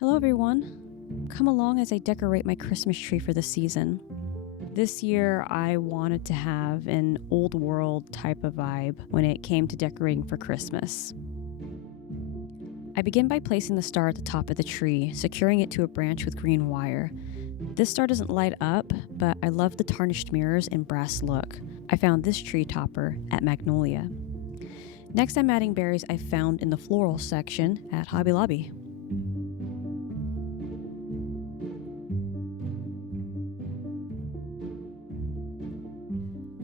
Hello everyone. Come along as I decorate my Christmas tree for the season. This year I wanted to have an old world type of vibe when it came to decorating for Christmas. I begin by placing the star at the top of the tree, securing it to a branch with green wire. This star doesn't light up, but I love the tarnished mirrors and brass look. I found this tree topper at Magnolia. Next, I'm adding berries I found in the floral section at Hobby Lobby.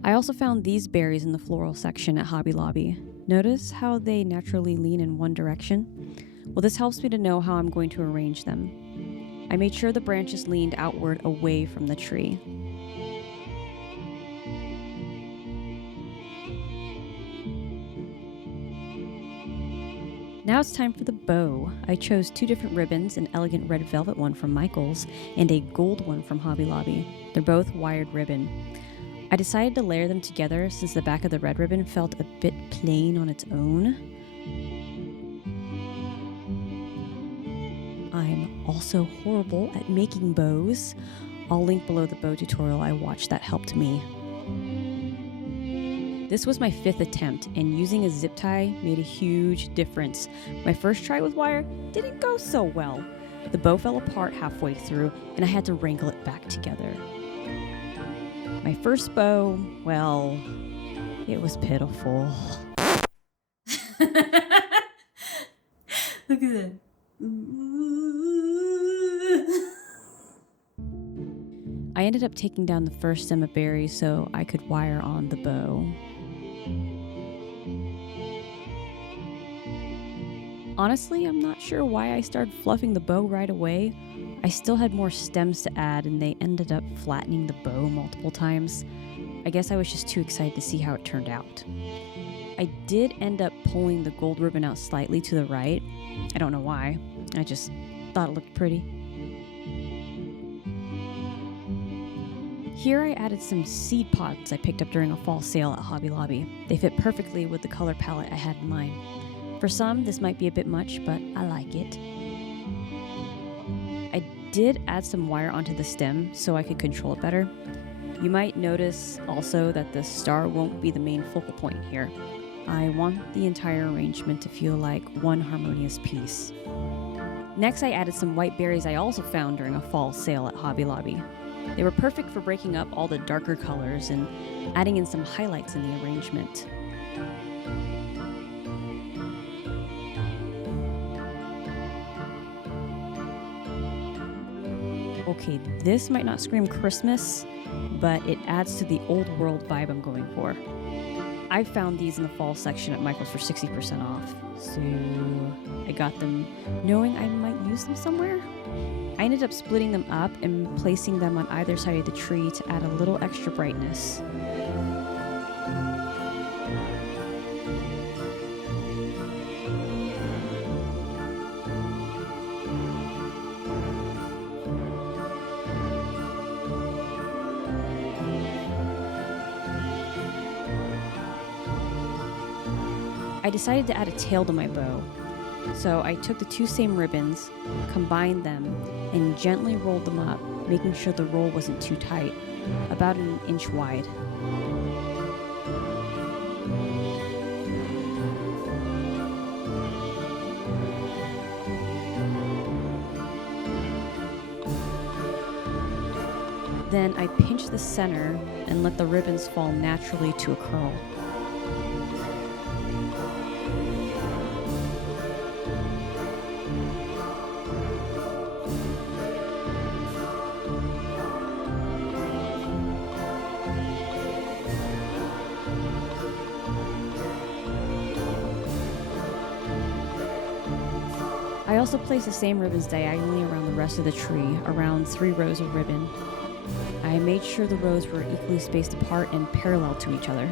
I also found these berries in the floral section at Hobby Lobby. Notice how they naturally lean in one direction? Well, this helps me to know how I'm going to arrange them. I made sure the branches leaned outward away from the tree. Now it's time for the bow. I chose 2 different ribbons, an elegant red velvet one from Michaels and a gold one from Hobby Lobby. They're both wired ribbon. I decided to layer them together since the back of the red ribbon felt a bit plain on its own. I'm also horrible at making bows. I'll link below the bow tutorial I watched that helped me. This was my 5th attempt, and using a zip tie made a huge difference. My first try with wire didn't go so well. The bow fell apart halfway through, and I had to wrangle it back together. My first bow, well, it was pitiful. Look at that. I ended up taking down the first stem of berries so I could wire on the bow. Honestly, I'm not sure why I started fluffing the bow right away. I still had more stems to add and they ended up flattening the bow multiple times. I guess I was just too excited to see how it turned out. I did end up pulling the gold ribbon out slightly to the right. I don't know why. I just thought it looked pretty. Here I added some seed pods I picked up during a fall sale at Hobby Lobby. They fit perfectly with the color palette I had in mind. For some, this might be a bit much, but I like it. I did add some wire onto the stem so I could control it better. You might notice also that the star won't be the main focal point here. I want the entire arrangement to feel like one harmonious piece. Next, I added some white berries I also found during a fall sale at Hobby Lobby. They were perfect for breaking up all the darker colors and adding in some highlights in the arrangement. Okay, this might not scream Christmas, but it adds to the old world vibe I'm going for. I found these in the fall section at Michael's for 60% off, so I got them knowing I might use them somewhere. I ended up splitting them up and placing them on either side of the tree to add a little extra brightness. I decided to add a tail to my bow. So I took the 2 same ribbons, combined them, and gently rolled them up, making sure the roll wasn't too tight, about an inch wide. Then I pinched the center and let the ribbons fall naturally to a curl. I also placed the same ribbons diagonally around the rest of the tree, around 3 rows of ribbon. I made sure the rows were equally spaced apart and parallel to each other.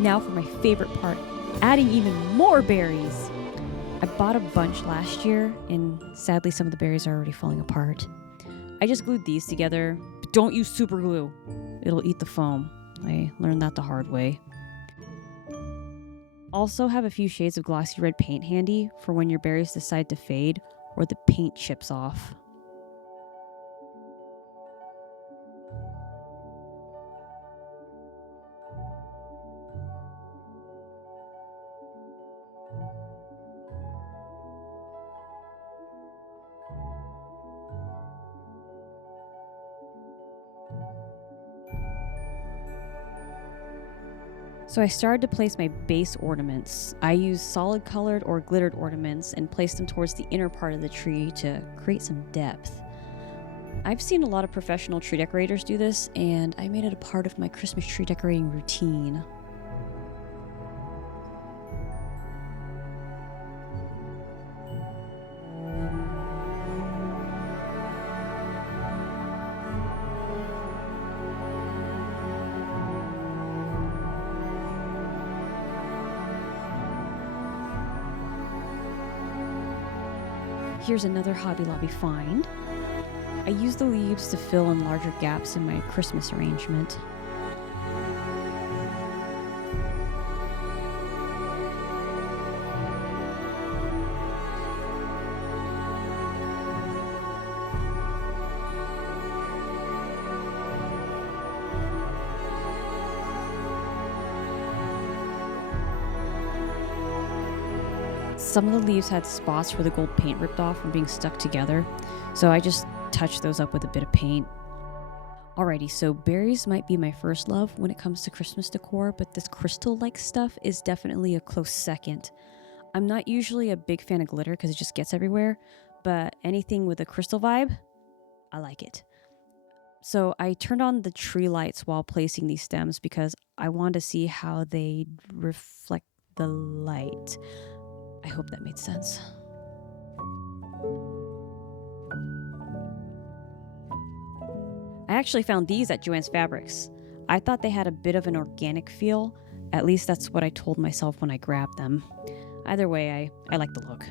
Now for my favorite part, adding even more berries! I bought a bunch last year, and sadly some of the berries are already falling apart. I just glued these together, but don't use super glue. It'll eat the foam. I learned that the hard way. Also have a few shades of glossy red paint handy for when your berries decide to fade or the paint chips off. So I started to place my base ornaments. I used solid colored or glittered ornaments and placed them towards the inner part of the tree to create some depth. I've seen a lot of professional tree decorators do this, and I made it a part of my Christmas tree decorating routine. Here's another Hobby Lobby find. I used the leaves to fill in larger gaps in my Christmas arrangement. Some of the leaves had spots where the gold paint ripped off from being stuck together, so I just touched those up with a bit of paint. Alrighty, so berries might be my first love when it comes to Christmas decor, but this crystal-like stuff is definitely a close second. I'm not usually a big fan of glitter because it just gets everywhere, but anything with a crystal vibe, I like it. So I turned on the tree lights while placing these stems because I wanted to see how they reflect the light. I hope that made sense. I actually found these at Joann's Fabrics. I thought they had a bit of an organic feel. At least that's what I told myself when I grabbed them. Either way, I like the look.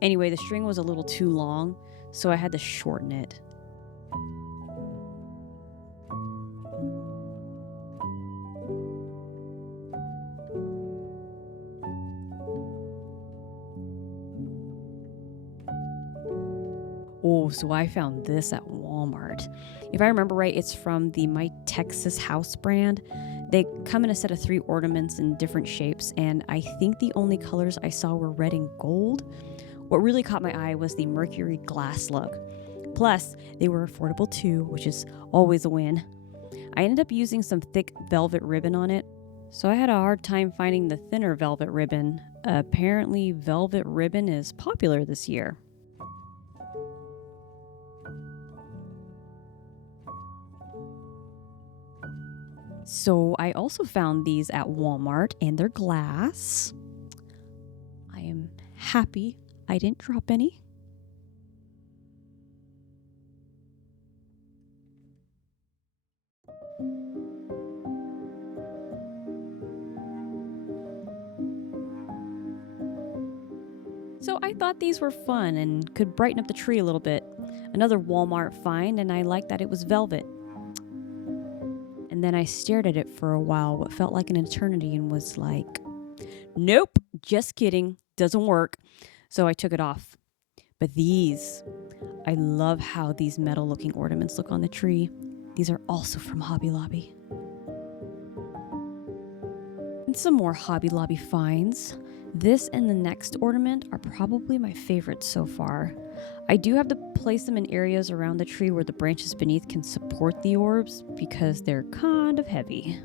Anyway, the string was a little too long, so I had to shorten it. Oh, so I found this at Walmart. If I remember right, it's from the My Texas House brand. They come in a set of 3 ornaments in different shapes, and I think the only colors I saw were red and gold. What really caught my eye was the Mercury glass look. Plus, they were affordable too, which is always a win. I ended up using some thick velvet ribbon on it, so I had a hard time finding the thinner velvet ribbon. Apparently, velvet ribbon is popular this year. So I also found these at Walmart, and they're glass. I am happy I didn't drop any. So I thought these were fun and could brighten up the tree a little bit. Another Walmart find, and I liked that it was velvet. And then I stared at it for a while, what felt like an eternity, and was like, nope, just kidding, doesn't work. So I took it off. But these, I love how these metal looking ornaments look on the tree. These are also from Hobby Lobby. And some more Hobby Lobby finds. This and the next ornament are probably my favorites so far. I do have to place them in areas around the tree where the branches beneath can support the orbs because they're kind of heavy.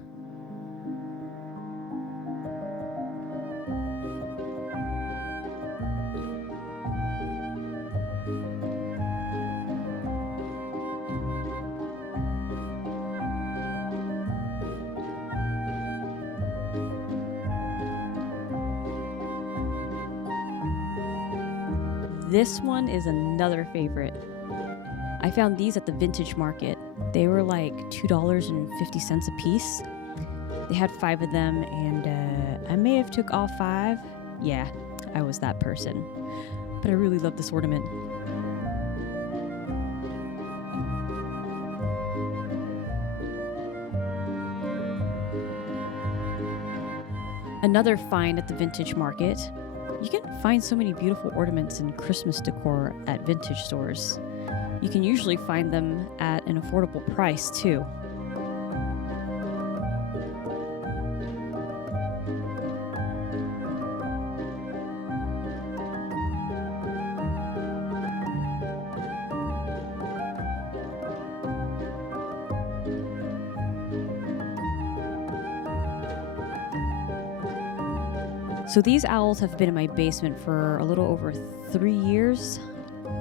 This one is another favorite. I found these at the vintage market. They were like $2.50 a piece. They had 5 of them, and I may have took all 5. Yeah, I was that person. But I really love this ornament. Another find at the vintage market. You can find so many beautiful ornaments and Christmas decor at vintage stores. You can usually find them at an affordable price too. So these owls have been in my basement for a little over 3 years.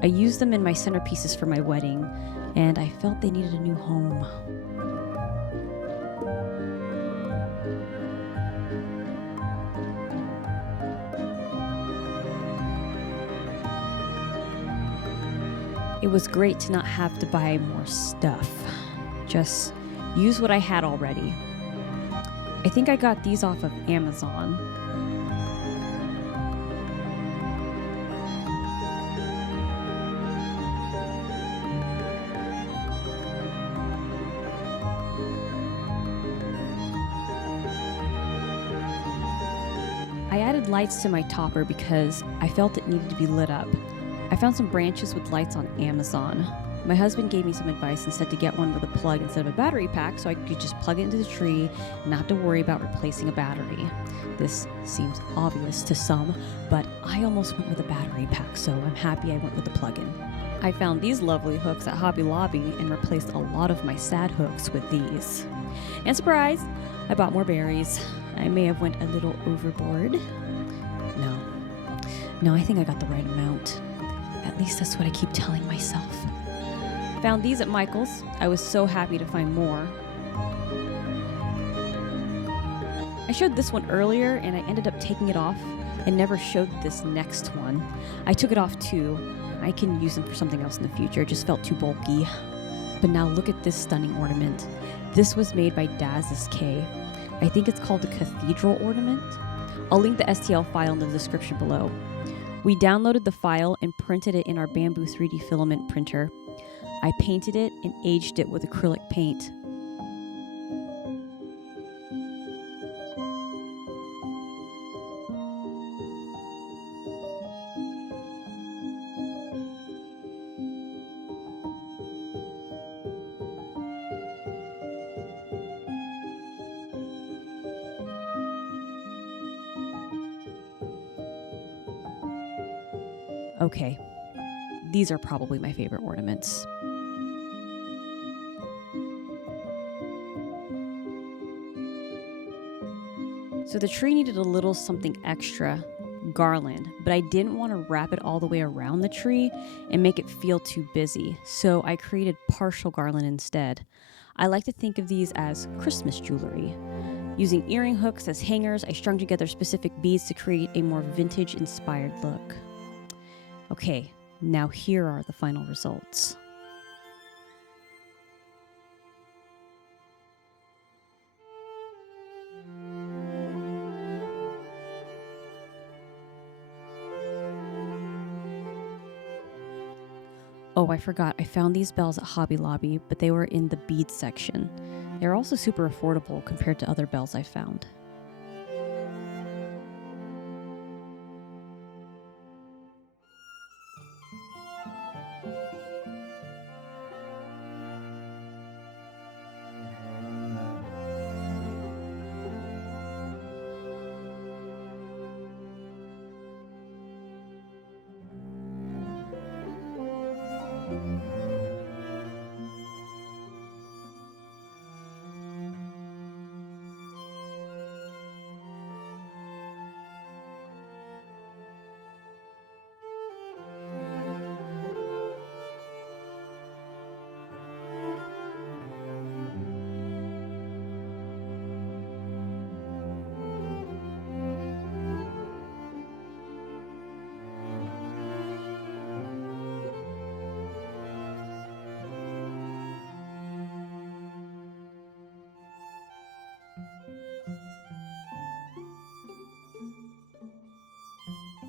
I used them in my centerpieces for my wedding, and I felt they needed a new home. It was great to not have to buy more stuff. Just use what I had already. I think I got these off of Amazon. I added lights to my topper because I felt it needed to be lit up. I found some branches with lights on Amazon. My husband gave me some advice and said to get one with a plug instead of a battery pack so I could just plug it into the tree and not have to worry about replacing a battery. This seems obvious to some, but I almost went with a battery pack, so I'm happy I went with the plug-in. I found these lovely hooks at Hobby Lobby and replaced a lot of my sad hooks with these. And surprise, I bought more berries. I may have went a little overboard. No, I think I got the right amount. At least that's what I keep telling myself. Found these at Michael's. I was so happy to find more. I showed this one earlier and I ended up taking it off and never showed this next one. I took it off too. I can use them for something else in the future. It just felt too bulky. But now look at this stunning ornament. This was made by Daz's K. I think it's called the Cathedral Ornament. I'll link the STL file in the description below. We downloaded the file and printed it in our Bamboo 3D filament printer. I painted it and aged it with acrylic paint. Okay, these are probably my favorite ornaments. So the tree needed a little something extra, garland, but I didn't want to wrap it all the way around the tree and make it feel too busy, so I created partial garland instead. I like to think of these as Christmas jewelry. Using earring hooks as hangers, I strung together specific beads to create a more vintage-inspired look. Okay, now here are the final results. Oh, I forgot, I found these bells at Hobby Lobby, but they were in the bead section. They're also super affordable compared to other bells I found.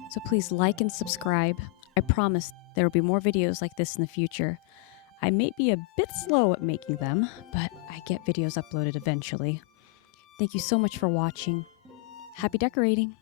So please like and subscribe. I promise there will be more videos like this in the future. I may be a bit slow at making them, but I get videos uploaded eventually. Thank you so much for watching. Happy decorating!